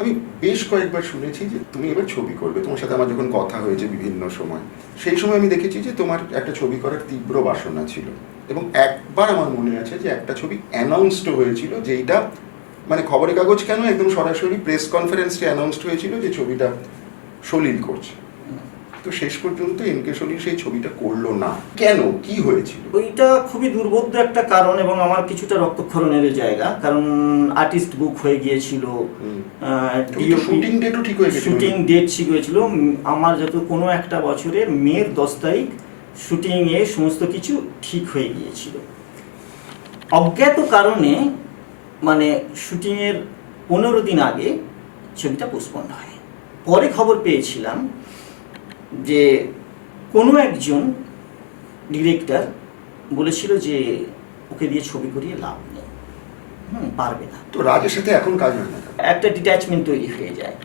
আমি বেশ কয়েকবার শুনেছি যে তুমি এবার ছবি করবে। তোমার সাথে আমার যখন কথা হয়েছে বিভিন্ন সময়, সেই সময় আমি দেখেছি যে তোমার একটা ছবি করার তীব্র বাসনা ছিল। এবং একবার আমার মনে আছে যে একটা ছবি অ্যানাউন্সড হয়েছিল, যেইটা মানে খবরের কাগজ কেন একদম সরাসরি প্রেস কনফারেন্সটি অ্যানাউন্সড হয়েছিল যে ছবিটা সলিল করছে। তো শেষ পর্যন্ত এনকে সলিল সেই ছবিটা করল না। কেন? কি হয়েছিল? ওইটা খুবই দুর্বোধ্য একটা কারণ এবং আমার কিছুটা রক্তক্ষরণের জায়গা। কারণ আর্টিস্ট বুক হয়ে গিয়েছিল। শুটিং ডেটও ঠিক হয়ে শুটিং ডেট ঠিক হয়েছিল। আমার যত কোনো একটা বছরের মের দশ তারিখ শুটিংয়ে সমস্ত কিছু ঠিক হয়ে গিয়েছিল। অজ্ঞাত কারণে মানে শুটিংয়ের পনেরো দিন আগে ছবিটা পোস্টপন্ড হয়। পরে খবর পেয়েছিলাম যে কোনো একজন ডিরেক্টর বলেছিল যে ওকে দিয়ে ছবি করিয়ে লাভ নেই। হুম পারবে না। তো রাজের সাথে এখন কাজ হয় না একটা ডিট্যাচমেন্ট তৈরি হয়ে যায়।